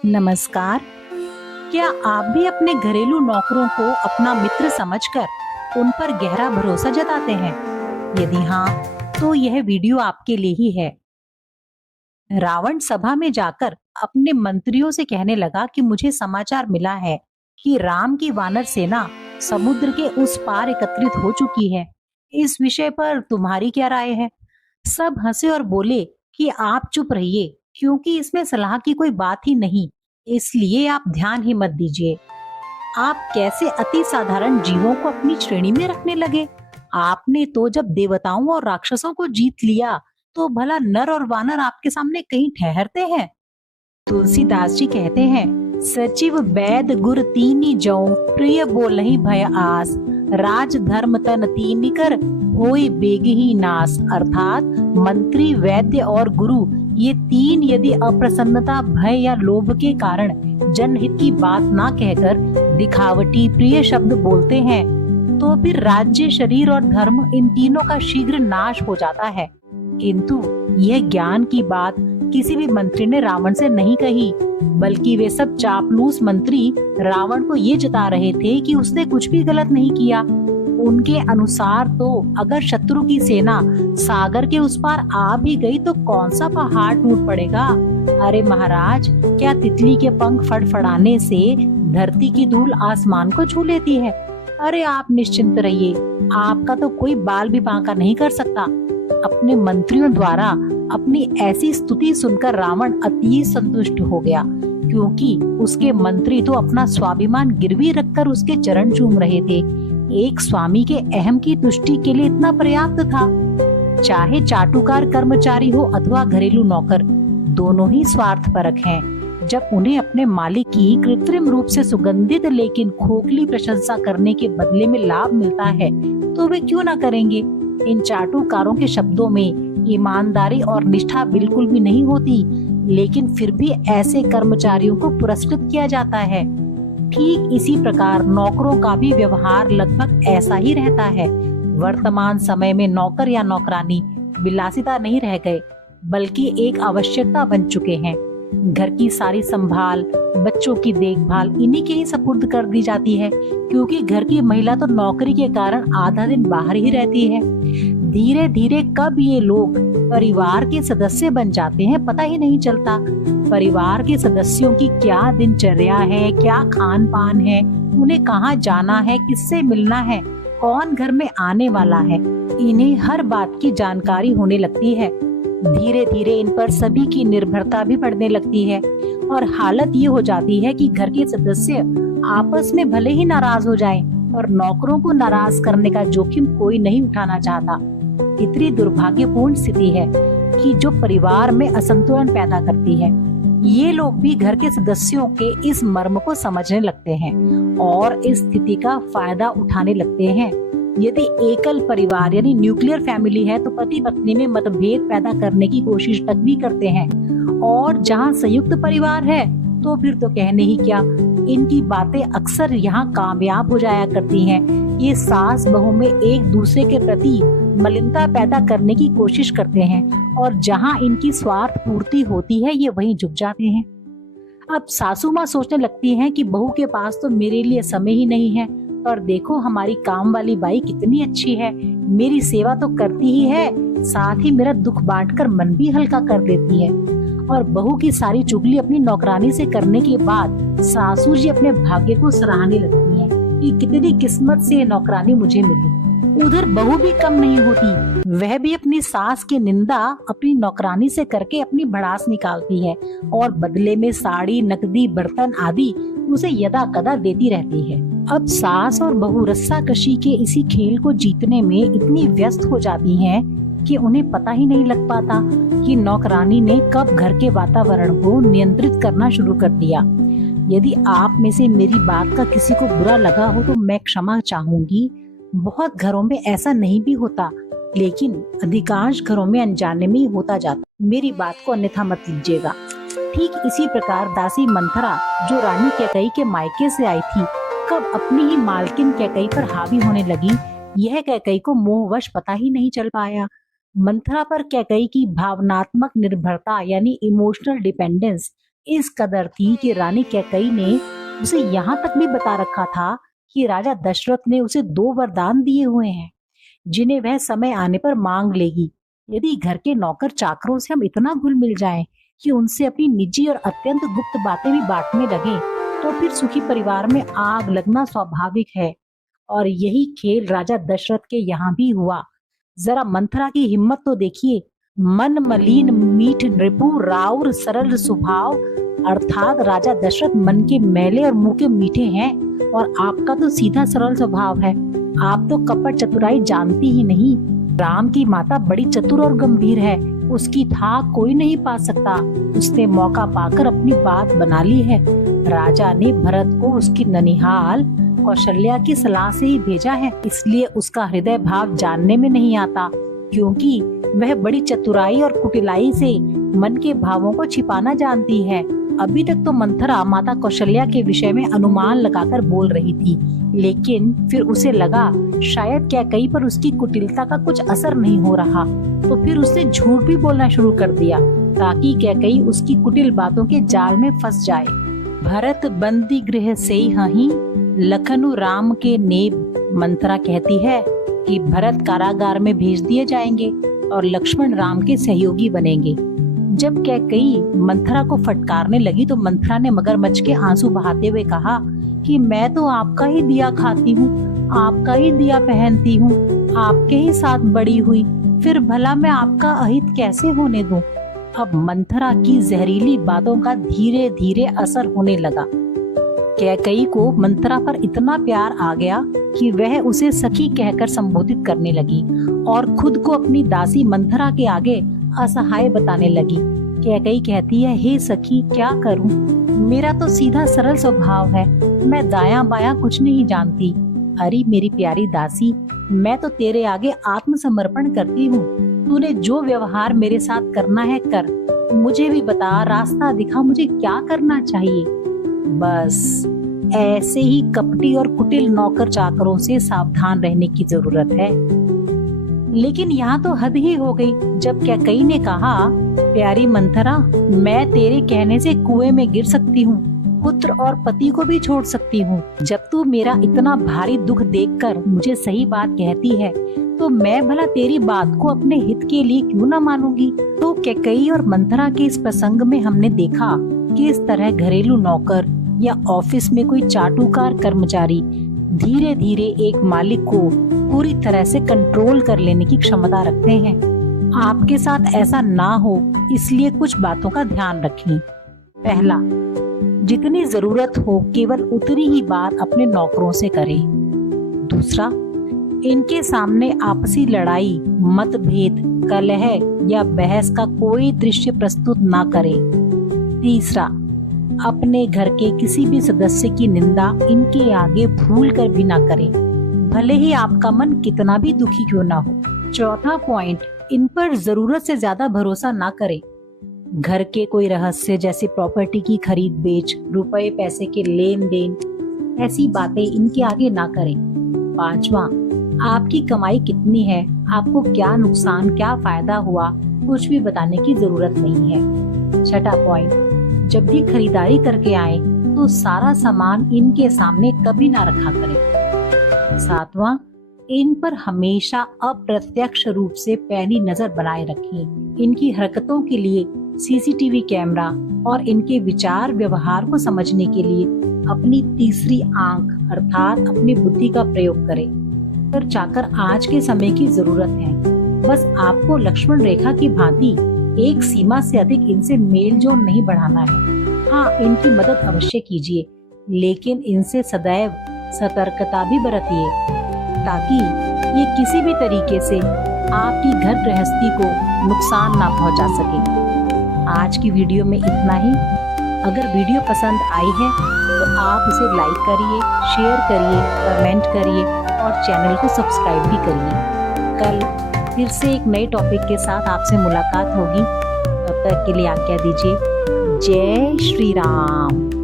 नमस्कार। क्या आप भी अपने घरेलू नौकरों को अपना मित्र समझकर उन पर गहरा भरोसा जताते हैं? यदि हाँ, तो यह वीडियो आपके लिए ही है। रावण सभा में जाकर अपने मंत्रियों से कहने लगा कि मुझे समाचार मिला है कि राम की वानर सेना समुद्र के उस पार एकत्रित हो चुकी है। इस विषय पर तुम्हारी क्या राय है? सब हंसे और बोले कि आप चुप रहिए, क्योंकि इसमें सलाह की कोई बात ही नहीं, इसलिए आप ध्यान ही मत दीजिए। आप कैसे अति साधारण जीवों को अपनी श्रेणी में रखने लगे? आपने तो जब देवताओं और राक्षसों को जीत लिया, तो भला नर और वानर आपके सामने कहीं ठहरते हैं? तुलसीदास जी कहते हैं, सचिव वैद गुर तीनी जौ, प्रिय बोलहि भय आस, राज धर्म तन तीनी कर, होय बेगहि नास। अर्थात मंत्री, वैद्य और गुरु, ये तीन यदि अप्रसन्नता, भय या लोभ के कारण जनहित की बात ना कहकर दिखावटी प्रिय शब्द बोलते हैं, तो फिर राज्य, शरीर और धर्म, इन तीनों का शीघ्र नाश हो जाता है। किंतु यह ज्ञान की बात किसी भी मंत्री ने रावण से नहीं कही, बल्कि वे सब चापलूस मंत्री रावण को ये जता रहे थे कि उसने कुछ भी गलत नहीं किया। उनके अनुसार तो अगर शत्रु की सेना सागर के उस पार आ भी गई तो कौन सा पहाड़ टूट पड़ेगा? अरे महाराज, क्या तितली के पंख फड़फड़ाने से धरती की धूल आसमान को छू लेती है? अरे आप निश्चिंत रहिए, आपका तो कोई बाल भी बांका नहीं कर सकता। अपने मंत्रियों द्वारा अपनी ऐसी स्तुति सुनकर रावण अति संतुष्ट हो गया, क्योंकि उसके मंत्री तो अपना स्वाभिमान गिरवी रखकर उसके चरण चूम रहे थे। एक स्वामी के अहम की तुष्टि के लिए इतना पर्याप्त था। चाहे चाटुकार कर्मचारी हो अथवा घरेलू नौकर, दोनों ही स्वार्थपरक हैं। जब उन्हें अपने मालिक की कृत्रिम रूप से सुगंधित लेकिन खोखली प्रशंसा करने के बदले में लाभ मिलता है, तो वे क्यों ना करेंगे? इन चाटुकारों के शब्दों में ईमानदारी और निष्ठा बिल्कुल भी नहीं होती, लेकिन फिर भी ऐसे कर्मचारियों को पुरस्कृत किया जाता है। ठीक इसी प्रकार नौकरों का भी व्यवहार लगभग ऐसा ही रहता है। वर्तमान समय में नौकर या नौकरानी विलासिता नहीं रह गए, बल्कि एक आवश्यकता बन चुके हैं। घर की सारी संभाल, बच्चों की देखभाल इन्हीं के ही सपुर्द कर दी जाती है, क्योंकि घर की महिला तो नौकरी के कारण आधा दिन बाहर ही रहती है। धीरे धीरे कब ये लोग परिवार के सदस्य बन जाते हैं पता ही नहीं चलता। परिवार के सदस्यों की क्या दिनचर्या है, क्या खान पान है, उन्हें कहाँ जाना है, किससे मिलना है, कौन घर में आने वाला है, इन्हें हर बात की जानकारी होने लगती है। धीरे धीरे इन पर सभी की निर्भरता भी बढ़ने लगती है, और हालत ये हो जाती है कि घर के सदस्य आपस में भले ही नाराज हो जाएं, और नौकरों को नाराज करने का जोखिम कोई नहीं उठाना चाहता। इतनी दुर्भाग्यपूर्ण स्थिति है कि जो परिवार में असंतुलन पैदा करती है। ये लोग भी घर के सदस्यों के इस मर्म को समझने लगते हैं और इस स्थिति का फायदा उठाने लगते हैं। यदि एकल परिवार यानी न्यूक्लियर फैमिली है, तो पति पत्नी में मतभेद पैदा करने की कोशिश तक भी करते हैं, और जहाँ संयुक्त परिवार है तो फिर तो कहने ही क्या, इनकी बातें अक्सर यहाँ कामयाब हो जाया करती हैं। ये सास बहू में एक दूसरे के प्रति मलिनता पैदा करने की कोशिश करते हैं, और जहाँ इनकी स्वार्थ पूर्ति होती है ये वहीं झुक जाते हैं। अब सासू माँ सोचने लगती हैं कि बहू के पास तो मेरे लिए समय ही नहीं है, और देखो हमारी काम वाली बाई कितनी अच्छी है, मेरी सेवा तो करती ही है, साथ ही मेरा दुख बांटकर मन भी हल्का कर देती है। और बहू की सारी चुगली अपनी नौकरानी से करने के बाद सासू जी अपने भाग्य को सराहने लगती हैं कि कितनी किस्मत से ये नौकरानी मुझे मिली। उधर बहू भी कम नहीं होती, वह भी अपनी सास की निंदा अपनी नौकरानी से करके अपनी भड़ास निकालती है, और बदले में साड़ी, नकदी, बर्तन आदि उसे यदा कदा देती रहती है। अब सास और बहू रस्साकशी के इसी खेल को जीतने में इतनी व्यस्त हो जाती हैं कि उन्हें पता ही नहीं लग पाता कि नौकरानी ने कब घर के वातावरण को नियंत्रित करना शुरू कर दिया। यदि आप में से मेरी बात का किसी को बुरा लगा हो तो मैं क्षमा चाहूंगी। बहुत घरों में ऐसा नहीं भी होता, लेकिन अधिकांश घरों में अनजाने में ही होता जाता। मेरी बात को अन्यथा मत लीजिएगा। ठीक इसी प्रकार दासी मंथरा, जो रानी कैकई के मायके से आई थी, कब अपनी ही मालकिन कैकई पर हावी होने लगी, यह कैकई को मोहवश पता ही नहीं चल पाया। मंथरा पर कैकई की भावनात्मक निर्भरता यानी इमोशनल डिपेंडेंस इस कदर थी कि रानी कैकई ने उसे यहाँ तक भी बता रखा था कि राजा दशरथ ने उसे 2 वरदान दिए हुए हैं जिन्हें वह समय आने पर मांग लेगी। यदि घर के नौकर चाकरों से हम इतना घुल मिल जाएं कि उनसे अपनी निजी और अत्यंत गुप्त बातें भी बांटने लगे तो फिर सुखी परिवार में आग लगना स्वाभाविक है। और यही खेल राजा दशरथ के यहाँ भी हुआ। जरा मंथरा की हिम्मत तो देखिए। मन मलिन मीठ नृपु राउर सरल स्वभाव, अर्थात राजा दशरथ मन के मैले और मुंह के मीठे हैं और आपका तो सीधा सरल स्वभाव है। आप तो कपट चतुराई जानती ही नहीं। राम की माता बड़ी चतुर और गंभीर है, उसकी था कोई नहीं पा सकता। उसने मौका पाकर अपनी बात बना ली है। राजा ने भरत को उसकी ननिहाल कौशल्या की सलाह से ही भेजा है, इसलिए उसका हृदय भाव जानने में नहीं आता, क्योंकि वह बड़ी चतुराई और कुटिलाई से मन के भावों को छिपाना जानती है। अभी तक तो मंथरा माता कौशल्या के विषय में अनुमान लगाकर बोल रही थी, लेकिन फिर उसे लगा शायद कैकई पर उसकी कुटिलता का कुछ असर नहीं हो रहा, तो फिर उसने झूठ भी बोलना शुरू कर दिया ताकि कैकई उसकी कुटिल बातों के जाल में फंस जाए। भरत बंदी गृह से ही लखनु राम के नेब। मंथरा कहती है कि भरत कारागार में भेज दिए जाएंगे और लक्ष्मण राम के सहयोगी बनेंगे। जब कैकई मंथरा को फटकारने लगी तो मंथरा ने मगरमच्छ के आंसू बहाते हुए कहा कि मैं तो आपका ही दिया खाती हूँ, आपका ही दिया पहनती हूँ, आपके ही साथ बड़ी हुई, फिर भला मैं आपका अहित कैसे होने दूं? अब मंथरा की जहरीली बातों का धीरे धीरे असर होने लगा। कैकई को मंथरा पर इतना प्यार आ गया कि वह उसे सखी कहकर संबोधित करने लगी और खुद को अपनी दासी मंथरा के आगे असहाय बताने लगी। कैकई कहती है, हे सखी क्या करूं? मेरा तो सीधा सरल स्वभाव है, मैं दायां बायां कुछ नहीं जानती। अरे मेरी प्यारी दासी, मैं तो तेरे आगे आत्मसमर्पण करती हूँ। तूने जो व्यवहार मेरे साथ करना है कर, मुझे भी बता, रास्ता दिखा, मुझे क्या करना चाहिए। बस ऐसे ही कपटी और कुटिल नौकर चाकरों से सावधान रहने की जरूरत है। लेकिन यहाँ तो हद ही हो गई जब कैकई ने कहा, प्यारी मंथरा, मैं तेरे कहने से कुएं में गिर सकती हूँ, पुत्र और पति को भी छोड़ सकती हूँ। जब तू मेरा इतना भारी दुख देखकर मुझे सही बात कहती है तो मैं भला तेरी बात को अपने हित के लिए क्यों न मानूंगी। तो कैकई और मंथरा के इस प्रसंग में हमने देखा कि इस तरह घरेलू नौकर या ऑफिस में कोई चाटुकार कर्मचारी धीरे धीरे एक मालिक को पूरी तरह से कंट्रोल कर लेने की क्षमता रखते हैं। आपके साथ ऐसा ना हो इसलिए कुछ बातों का ध्यान रखें। पहला, जितनी जरूरत हो केवल उतनी ही बात अपने नौकरों से करें। दूसरा, इनके सामने आपसी लड़ाई, मतभेद, कलह या बहस का कोई दृश्य प्रस्तुत ना करें। तीसरा, अपने घर के किसी भी सदस्य की निंदा इनके आगे भूल कर भी ना करें, भले ही आपका मन कितना भी दुखी क्यों ना हो। चौथा पॉइंट, इन पर जरूरत से ज्यादा भरोसा ना करें। घर के कोई रहस्य जैसे प्रॉपर्टी की खरीद बेच, रुपए पैसे के लेन देन, ऐसी बातें इनके आगे ना करें। पांचवा, आपकी कमाई कितनी है, आपको क्या नुकसान क्या फायदा हुआ, कुछ भी बताने की जरूरत नहीं है। छठा पॉइंट, जब भी खरीदारी करके आए तो सारा सामान इनके सामने कभी ना रखा करें। सातवां, इन पर हमेशा अप्रत्यक्ष रूप से पैनी नजर बनाए रखें। इनकी हरकतों के लिए सीसीटीवी कैमरा और इनके विचार व्यवहार को समझने के लिए अपनी तीसरी आंख अर्थात अपनी बुद्धि का प्रयोग करें। पर चाकर आज के समय की जरूरत है। बस आपको लक्ष्मण रेखा की भांति एक सीमा से अधिक इनसे मेल जोल नहीं बढ़ाना है। हाँ, इनकी मदद अवश्य कीजिए, लेकिन इनसे सदैव सतर्कता भी बरतिए ताकि ये किसी भी तरीके से आपकी घर गृहस्थी को नुकसान ना पहुंचा सके। आज की वीडियो में इतना ही। अगर वीडियो पसंद आई है तो आप इसे लाइक करिए, शेयर करिए, कमेंट करिए और चैनल को सब्सक्राइब भी करिए। कल फिर से एक नए टॉपिक के साथ आपसे मुलाकात होगी। तब तक के लिए आज्ञा दीजिए। जय श्री राम।